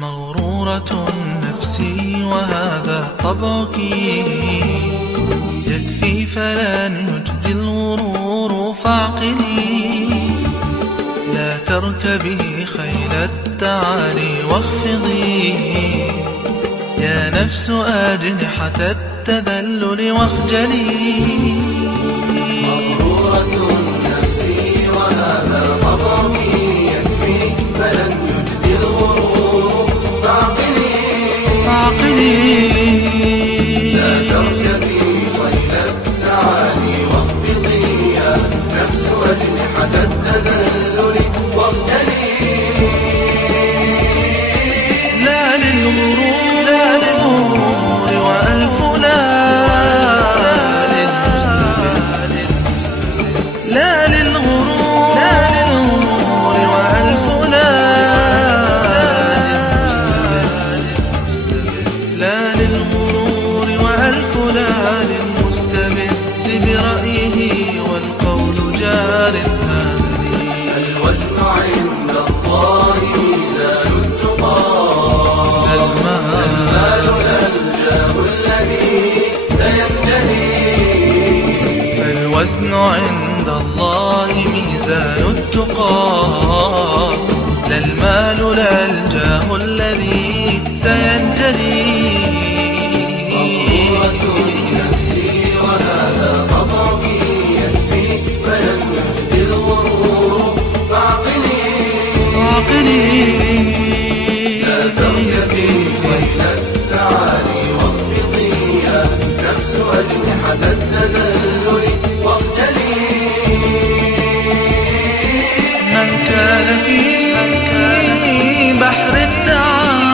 مغرورة نفسي وهذا طبعك، يكفي فلن يجدي الغرور فاعقلي. لا تركبي خيل التعالي واخفضي يا نفس أجنحة التذلل واخجلي. مغرورة نفسي وهذا طبعك، يكفي فلن يجدي الغرور فاعقلي. لا تركبي خيل التعالي واخفضي يا نفس أجنحة التذلل واخجلي. لا للغرور وألف لا للمستبد، لا للغرور وألف لا للمستبد، لا للغرور وألف لا للمستبد برأيه والقول جار هادري. الوزن عند الله ميزان التقى، المال الجاه الذي سينتهي. فالوزن عند الله ميزان التقى، لا المال لا الجاه الذي سينجلي. مغرورة نفسي وهذا طبعك، يكفي فلن يجدي الغرور فاعقلي.